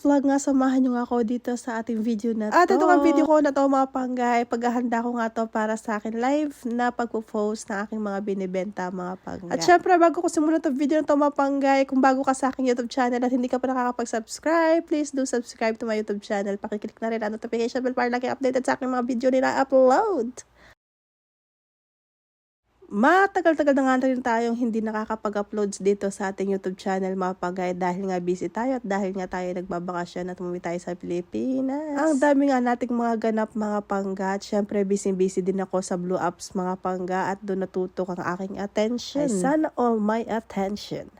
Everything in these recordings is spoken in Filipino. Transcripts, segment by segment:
vlog nga, samahan nyo nga ako dito sa ating video na to. At ito nga video ko na to mga panggay, paghahanda ko nga to para sa akin live na pagpo-post ng aking mga binibenta mga panggay. At syempre bago ko simulan to video na to mga panggay, kung bago ka sa aking YouTube channel at hindi ka pa nakakapag-subscribe, please do subscribe to my YouTube channel. Pakiclick na rin ang notification bell para lagi updated sa aking mga video nila upload. Matagal-tagal na nga rin tayong hindi nakakapag-uploads dito sa ating YouTube channel mga panggay dahil nga busy tayo at dahil nga tayo nagbabakasyon at umuwi tayo sa Pilipinas. Ang dami nga nating mga ganap mga pangga at syempre busy-busy din ako sa Blue Apps mga pangga at doon natutok ang aking attention. Ay, sana all my attention.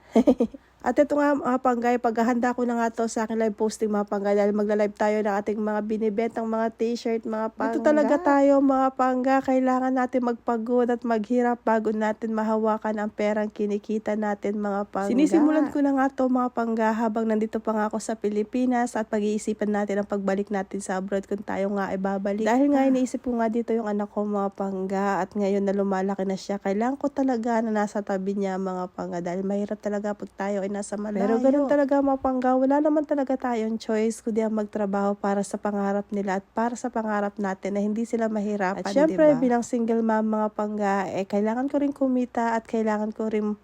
At ito nga mga panggay, paghahanda ko na nga to sa aking live posting mga panggay dahil magla-live tayo ng ating mga binibentang mga t-shirt mga pangga. Ito talaga tayo mga pangga, kailangan natin magpagod at maghirap bago natin mahawakan ang perang kinikita natin mga pangga. Sinisimulan ko na nga to mga pangga habang nandito pa nga ako sa Pilipinas at pag-iisipan natin ang pagbalik natin sa abroad kung tayo nga ay babalik. Dahil nga iniisip ko nga dito yung anak ko mga pangga at ngayon na lumalaki na siya, kailangan ko talaga na nasa tabi niya mga pangga dahil mahirap talaga pag tayo nasa malayo. Pero ganun talaga mga pangga, wala naman talaga tayong choice kundi ang magtrabaho para sa pangarap nila at para sa pangarap natin na hindi sila mahirapan. At syempre bilang single mom mga pangga, kailangan ko rin kumita at kailangan ko rin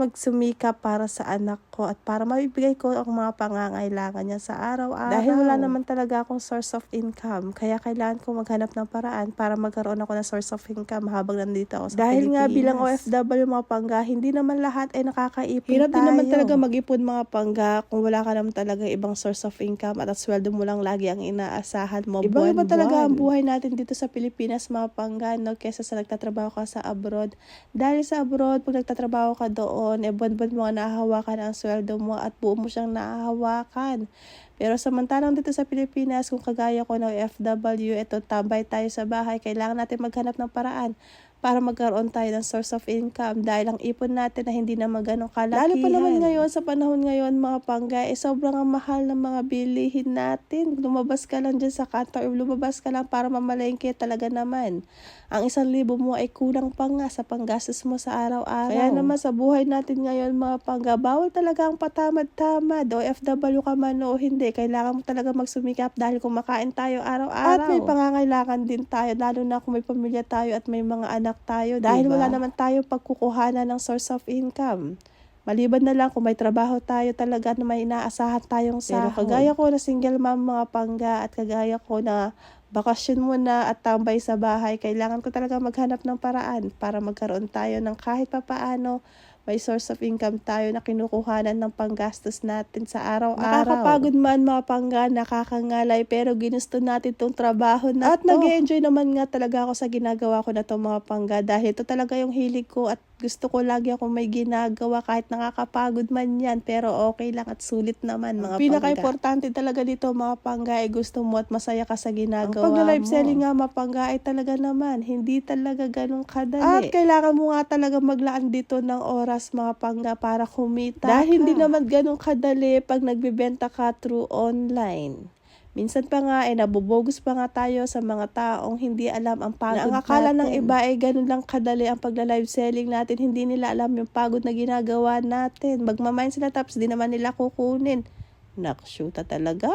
magsumika para sa anak ko at para mabibigay ko ang mga pangangailangan niya sa araw-araw. Dahil wala naman talaga akong source of income, kaya kailangan ko maghanap ng paraan para magkaroon ako ng source of income habang nandito ako sa Pilipinas. Dahil nga bilang OFW mga pangga, hindi naman lahat ay nakakaipon tayo. Hirap din naman talaga mag-ipon mga pangga kung wala ka naman talaga ibang source of income at sweldo mo lang lagi ang inaasahan mo. Iba-iba talaga ang buhay natin dito sa Pilipinas mga pangga, no? Kesa sa nagtatrabaho ka sa abroad. Dahil sa abroad, pag nagtatrabaho ka doon, buwan-buwan mo nahahawakan ang sweldo mo at buo mo siyang nahahawakan. Pero samantalang dito sa Pilipinas, kung kagaya ko ng FW, ito tambay tayo sa bahay, kailangan natin maghanap ng paraan para magkaroon tayo ng source of income dahil ang ipon natin na hindi naman ganong kalakihan. Lalo pa naman ngayon, sa panahon ngayon mga pangga, sobrang mahal ng mga bilihin natin. Lumabas ka lang dyan sa kanto or lumabas ka lang para mamalengke talaga naman. Ang 1,000 mo ay kulang pa nga sa panggastos mo sa araw-araw. Kaya naman sa buhay natin ngayon mga pangga, bawal talaga ang patamad-tamad. O FW ka man o hindi, kailangan mo talaga magsumikap dahil kumakain tayo araw-araw. At may pangangailangan din tayo, lalo na kung may pamilya tayo at may mga anak tayo. Dahil wala naman tayo pagkukuhanan ng source of income. Maliban na lang kung may trabaho tayo talaga na may inaasahan tayong sahod. Pero kagaya ko na single mom mga pangga at kagaya ko na bakasyon muna at tambay sa bahay, kailangan ko talaga maghanap ng paraan para magkaroon tayo ng kahit papaano may source of income tayo na kinukuhanan ng panggastos natin sa araw-araw. Nakakapagod man mga pangga, nakakangalay, pero ginusto natin itong trabaho na at nag-enjoy naman nga talaga ako sa ginagawa ko na to mga pangga dahil ito talaga yung hilig ko at gusto ko lagi ako may ginagawa kahit nakakapagod man yan, pero okay lang at sulit naman mga pangga. Pinaka-importante talaga dito mga pangga ay gusto mo at masaya ka sa ginagawa mo. Pag live selling nga mga pangga ay talaga naman, hindi talaga ganun kadali. At kailangan mo nga talaga maglaan dito ng oras mga pangga para kumita dahil hindi naman ganun kadali pag nagbibenta ka through online. Minsan pa nga nabubogus pa nga tayo sa mga taong hindi alam ang pagod natin. Ang akala ng iba ay ganun lang kadali ang pagla-live selling natin, hindi nila alam yung pagod na ginagawa natin. Magmamind sila tapos di naman nila kukunin. Nakshuta talaga.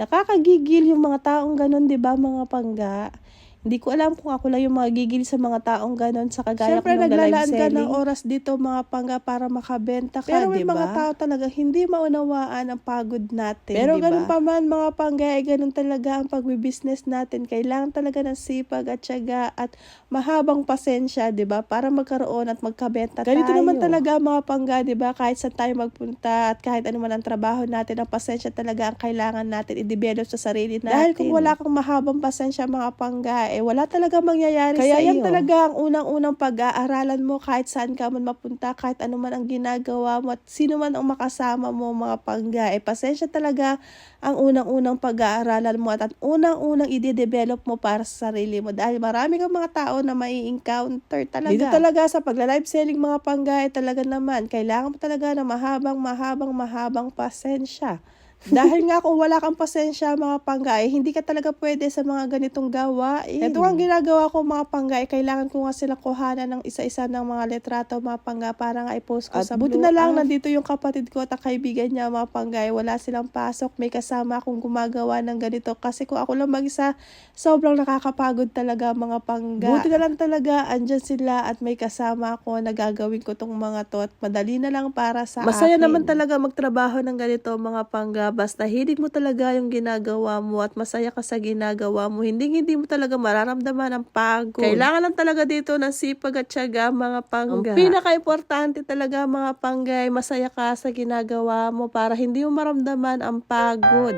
Nakakagigil yung mga taong ganun, di ba mga pangga? Hindi ko alam kung ako lang yung magigil sa mga taong ganon sa kagaya ko ng live selling. Siyempre naglalaan ka ng oras dito mga pangga para makabenta ka, pero may mga tao talaga hindi maunawaan ang pagod natin, pero ganun pa man mga pangga, ganun talaga ang pagbibusiness natin. Kailangan talaga ng sipag at tiyaga at mahabang pasensya, diba? Para magkaroon at magkabenta tayo. Ganito naman talaga mga pangga, diba? Kahit saan tayo magpunta at kahit ano man ang trabaho natin, ang pasensya talaga ang kailangan natin i-develop sa sarili natin. Dahil kung wala kang mahabang pasensya mga pangga, wala talaga mangyayari sa iyo. Kaya yan talaga ang unang-unang pag-aaralan mo kahit saan ka man mapunta, kahit ano man ang ginagawa mo at sino man ang makasama mo mga pangga. Pasensya talaga ang unang-unang pag-aaralan mo at ang unang-unang i-develop mo para sa sarili mo dahil marami kang mga tao na mai-encounter talaga. Dito talaga sa pagla-live selling mga pangga talaga naman, kailangan mo talaga na mahabang pasensya. Dahil nga kung wala kang pasensya mga panggay, hindi ka talaga pwede sa mga ganitong gawain. Ito ang ginagawa ko mga panggay, kailangan ko nga sila kuhanan ng isa-isa ng mga litrato mga panggay para nga i-post ko sa buti na lang nandito yung kapatid ko at ang kaibigan niya mga panggay, wala silang pasok, may kasama akong gumagawa ng ganito kasi kung ako lang mag-isa, sobrang nakakapagod talaga mga panggay. Buti na lang talaga, andyan sila at may kasama ako na gagawin ko tong mga to at madali na lang para sa Masaya akin. naman talaga magtrabaho ng ganito mga pangga. Basta hilig mo talaga yung ginagawa mo at masaya ka sa ginagawa mo. Hindi mo talaga mararamdaman ang pagod. Kailangan lang talaga dito ng sipag at tiyaga mga pangga. Ang pinaka-importante talaga mga pangga ay masaya ka sa ginagawa mo para hindi mo maramdaman ang pagod.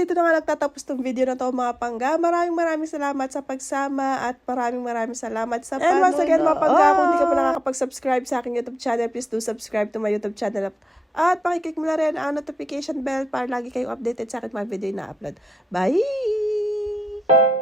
Dito na nga nagtatapos tong video na to mga pangga. Maraming salamat sa pagsama at maraming salamat sa panonood. And once again mga pangga, kung hindi ka pa nakakapag-subscribe sa aking YouTube channel, please do subscribe to my YouTube channel. At pakiclick mo na rin ang notification bell para lagi kayong updated sa aking mga video na upload. Bye!